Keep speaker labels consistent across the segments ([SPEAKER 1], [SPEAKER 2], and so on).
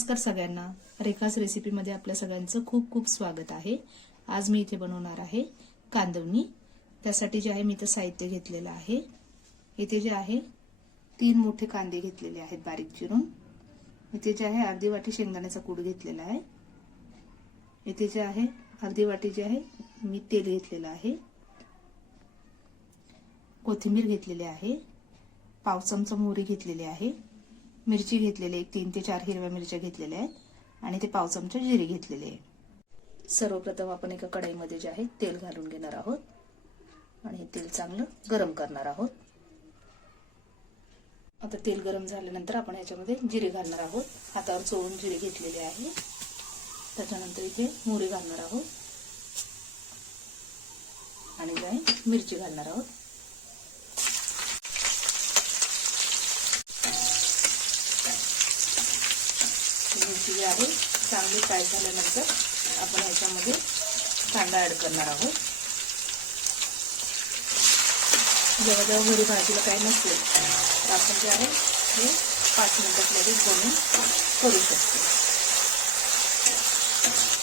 [SPEAKER 1] नमस्कार सगळ्यांना. रेखाच रेसिपीमध्ये आपल्या सगळ्यांचं खूप खूप स्वागत आहे. आज मी इथे बनवणार आहे कांदवणी. त्यासाठी जे आहे मी इथं साहित्य घेतलेलं आहे. इथे जे आहे तीन मोठे कांदे घेतलेले आहेत बारीक चिरून. इथे जे आहे अर्धी वाटी शेंगदाण्याचा कूड घेतलेला आहे. इथे जे आहे अर्धी वाटी जे आहे मी तेल घेतलेलं आहे. कोथिंबीर घेतलेली आहे. पाव चमचा मोहरी घेतलेली आहे. मिरची घेतलेली एक तीन ते चार हिरव्या मिरच्या घेतलेल्या आहेत. आणि ते पाव चमचा जिरे घेतलेले आहे. सर्वप्रथम आपण एका कढाईमध्ये जे आहे तेल घालून घेणार आहोत. आणि हे तेल चांगलं गरम करणार आहोत. आता तेल गरम झाल्यानंतर आपण याच्यामध्ये जिरे घालणार आहोत. हातावर चोळून जिरे घेतलेले आहे. त्याच्यानंतर इथे मोहरी घालणार आहोत. आणि जे आहे मिरची घालणार आहोत. मिरची जी आहे चांगली फ्राय झाल्यानंतर आपण ह्याच्यामध्ये कांदा ॲड करणार आहोत. जेव्हा जेव्हा घरी भाजीला काही नसेल तर आपण जे आहे हे पाच मिनिटात लगेच बनवून करू शकतो.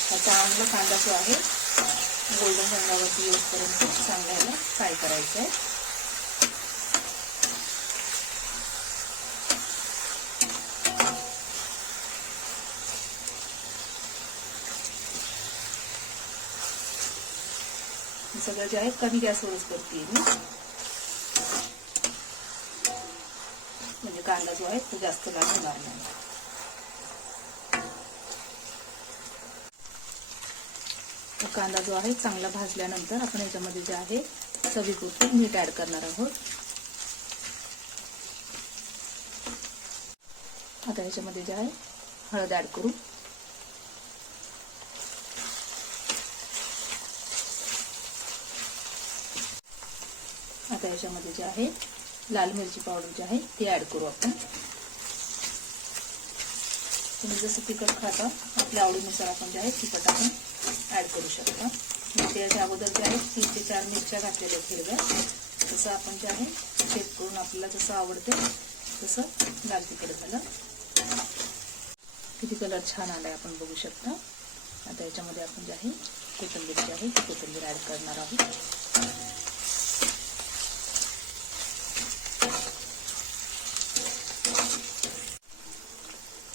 [SPEAKER 1] हा चांगला कांदा जो आहे गोल्डन रंगावरती येऊपर्यंत चांगल्याला फ्राय करायचं आहे. सगळं जे आहे कमी गॅसवरच करते मी. म्हणजे कांदा जो आहे तो जास्त लाल होणार नाही. कांदा जो आहे चांगला भाजल्यानंतर आपण याच्यामध्ये जे आहे चवीपुरते मीठ ऍड करणार आहोत. आता याच्यामध्ये जे आहे हळद ऍड करू. आता याच्यामध्ये जे आहे लाल मिरची पावडर जी आहे ती ॲड करू आपण. तुम्ही जसं तिखट खाता आपल्या आवडीनुसार आपण जे आहे तिखट आपण ॲड करू शकता. त्याच्या अगोदर जे आहे तीन ते चार मिरच्या घातलेल्या हिरव्या. तसं आपण जे आहे शेत करून आपल्याला जसं आवडते तसं लाल तिखट झालं. किती कलर छान आलाय आपण बघू शकता. आता याच्यामध्ये आपण जे आहे कोथिंबीर जी आहे ती कोथिंबीर ॲड करणार आहोत.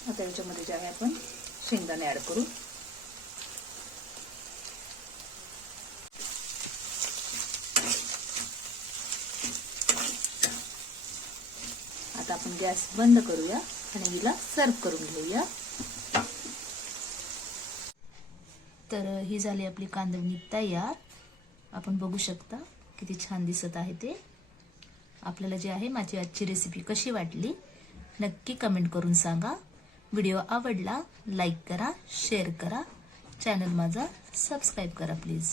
[SPEAKER 1] आता याच्यामध्ये जे आहे आपण शेंगदाणे ॲड करू. आता आपण गॅस बंद करूया आणि हिला सर्व करून घेऊया. तर ही झाली आपली कांदवणी तयार. आपण बघू शकता किती छान दिसत आहे ते. आपल्याला जे आहे माझी आजची रेसिपी कशी वाटली नक्की कमेंट करून सांगा. व्हिडिओ आवडला लाईक करा शेअर करा. चॅनल माझा सबस्क्राईब करा प्लीज